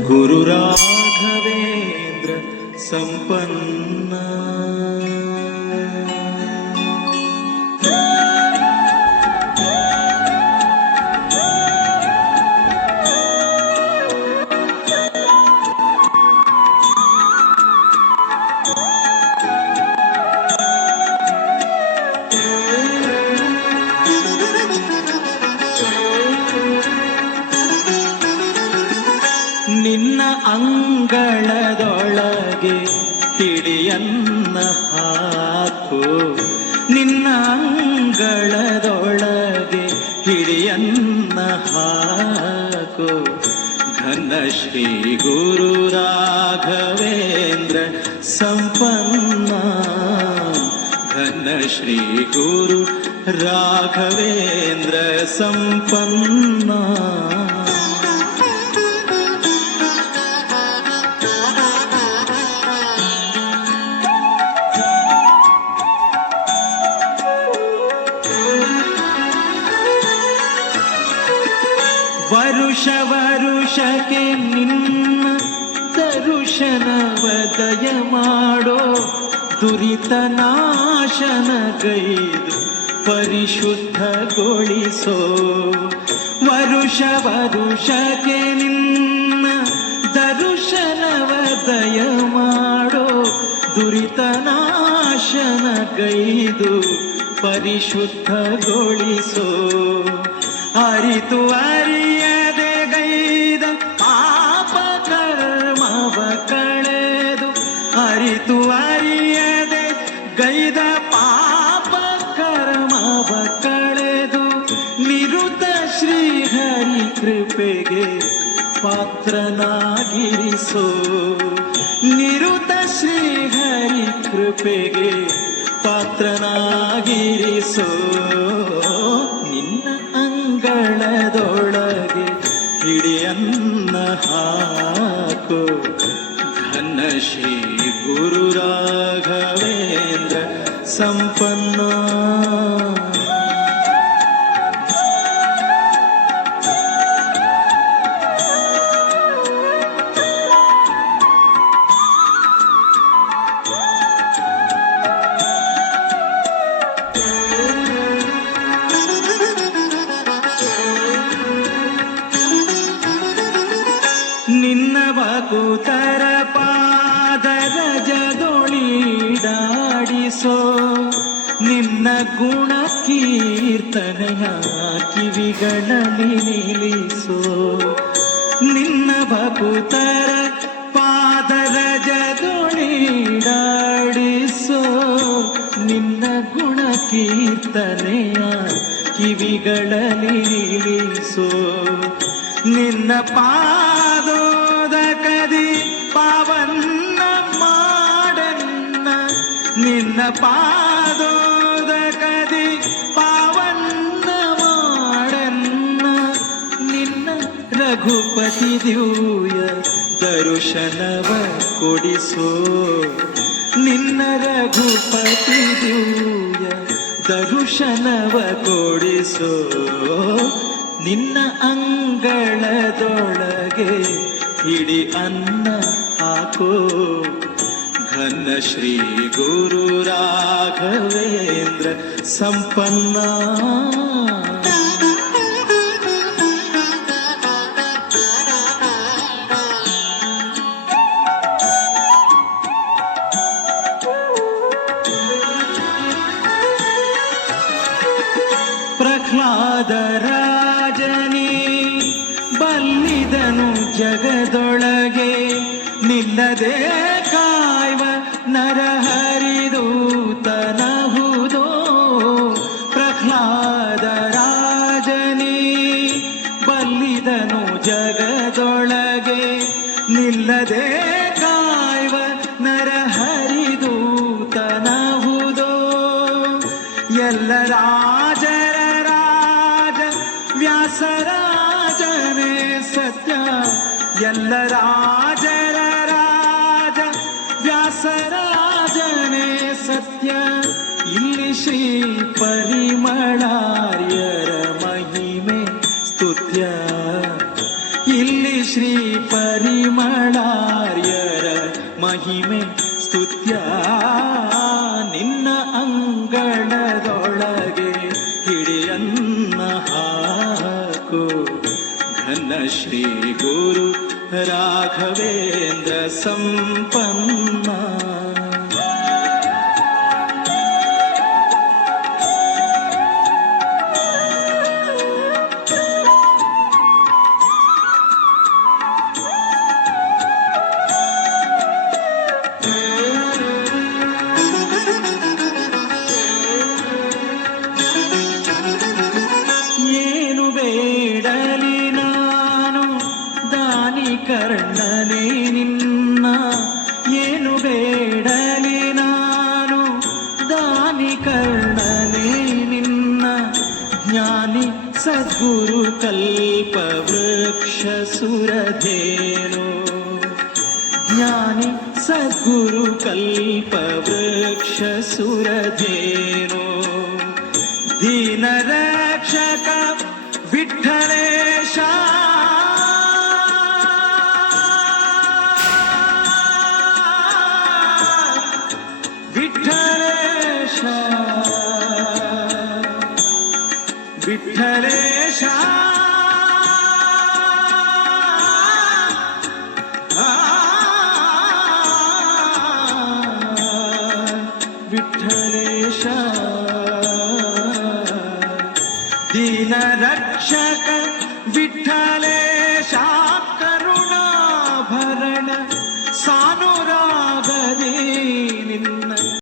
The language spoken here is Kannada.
ಗುರು ರಾಘವೇಂದ್ರ ಸಂಪನ್ನ. ನಿನ್ನ ಅಂಗಳದೊಳಗೆ ಹಿಡಿಯನ್ನ ಹಾಕು, ನಿನ್ನ ಅಂಗಳದೊಳಗೆ ಹಿಡಿಯನ್ನ ಹಾಕು. ಘನ ಶ್ರೀ ಗುರು ರಾಘವೇಂದ್ರ ಸಂಪನ್ನ, ಘನ ಶ್ರೀ ಗುರು ರಾಘವೇಂದ್ರ ಸಂಪನ್ನ. ವರುಷ ವರುಷಕ್ಕೆ ನಿನ್ನ ದರುಶನವ ದಯ ಮಾಡೋ, ದುರಿತ ನಾಶನಗೈದು ಪರಿಶುದ್ಧಗೊಳಿಸೋ. ವರುಷ ವರುಷಕ್ಕೆ ನಿನ್ನ ದರುಶನವ ದಯ ಮಾಡೋ, ದುರಿತ ನಾಶನಗೈದು ಪರಿಶುದ್ಧಗೊಳಿಸೋ. ಅರಿತು ಅರಿಯದೆ ಗೈದ ಪಾಪ ಕರ್ಮವ ಕಳೆದು, ಅರಿತು ಅರಿಯದೆ ಗೈದ ಪಾಪ ಕರ್ಮವ ಕಳೆದು, ನಿರುತ ಶ್ರೀಹರಿ ಕೃಪೆಗೆ ಪಾತ್ರನಾಗಿರಿಸೋ. ನಿರುತ ಶ್ರೀಹರಿ ಕೃಪೆಗೆ ಪಾತ್ರನಾಗಿರಿಸೋ. ನಿನ್ನ ಅಂಗಳದೊಳಗೆ ಹಿಡಿಯನ್ನ ಹಾಕು, ಘನ ಶ್ರೀ ಗುರು ರಾಘವೇಂದ್ರ ಸಂಪನ್ನ. ನಿನ್ನ ಭಕುತರ ಪಾದರಜದೊಳಿಡಾಡಿಸೋ, ನಿನ್ನ ಗುಣ ಕೀರ್ತನೆಯ ಕಿವಿಗಳಲ್ಲಿ ನಿಲ್ಲಿಸೋ. ನಿನ್ನ ಭಕುತರ ಪಾದರಜದೊಳಿಡಾಡಿಸೋ, ನಿನ್ನ ಗುಣ ಕೀರ್ತನೆಯ ಕಿವಿಗಳಲ್ಲಿ ನಿಲ್ಲಿಸೋ. ನಿನ್ನ ಪಾದೋದಕದಿ ಪಾವನ್ನ ಮಾಡನ್ನ, ನಿನ್ನ ಪಾದೋದಕದಿ ಪಾವನ್ನ ಮಾಡನ್ನ. ನಿನ್ನ ರಘುಪತಿ ದಿವ್ಯ ದರುಶನವ ಕೊಡಿಸೋ, ನಿನ್ನ ರಘುಪತಿ ದಿವ್ಯ ದರುಶನವ ಕೊಡಿಸೋ. ನಿನ್ನ ಅಂಗಳದೊಳಗೆ ಹಿಡಿ ಅನ್ನ ಹಾಕೋ, ಘನ ಶ್ರೀ ಗುರು ರಾಘವೇಂದ್ರ ಸಂಪನ್ನ. ಪ್ರಹ್ಲಾದ ರಾಜನೇ ಬಲ್ಲಿದನು ಜಗದೊಳಗೆ, ನಿಲ್ಲದೆ ಕಾಯ್ವ ನರಹರಿದೂತನಹುದೋ. ಪ್ರಹ್ಲಾದ ರಾಜನೇ ಬಲ್ಲಿದನು ಜಗದೊಳಗೆ, ನಿಲ್ಲದೆ ಕಾಯ್ವ ನರಹರಿದೂತನಹುದೋ. ಎಲ್ಲ ರಾಜರ ರಾಜ ವ್ಯಾಸರಾಜನೇ ಸತ್ಯ, ಎಲ್ಲ ರಾಜರ ರಾಜ ವ್ಯಾಸರಾಜನೇ ಸತ್ಯ. ಇಲ್ಲಿ ಶ್ರೀ ಪರಿಮಳಾರ್ಯರ ಮಹಿಮೆ ಸ್ತುತ್ಯ, ಇಲ್ಲಿ ಶ್ರೀ ಪರಿಮಳಾರ್ಯರ ಮಹಿಮೆ ಸ್ತುತ್ಯ ನಿನ್ನ ಅಂಗಳದೊಳಗೆ ಹಿಡಿಯನ್ನ ಹಾಕು ಘನ ಶ್ರೀ ಗುರು ರಾಘವೇಂದ್ರ ಸಂಪನ್ನ. ಏನು ಬೇಡಲಿ ನಾನು ದಾನಿ ಕರ್ಣನೇ ನಿನ್ನ, ಏನು ಬೇಡಲಿ ನಾನು ದಾನಿ ಕರ್ಣನೇ ನಿನ್ನ, ಜ್ಞಾನಿ ಸದ್ಗುರು ಕಲ್ಪ ವೃಕ್ಷ ಸುರಧೇನು, ಜ್ಞಾನಿ ಸದ್ಗುರು ಕಲ್ಪ ವೃಕ್ಷ ಸುರಧೇನು, ದೀನ ರಕ್ಷಕ ವಿಠ್ಠಲೇಶ ವಿಠ್ಠಲೇಶ ವಿಠ್ಠಲೇಶ ವಿಠ್ಠಲೇಶ ದೀನ ರಕ್ಷಕ ವಿಠ್ಠಲೇ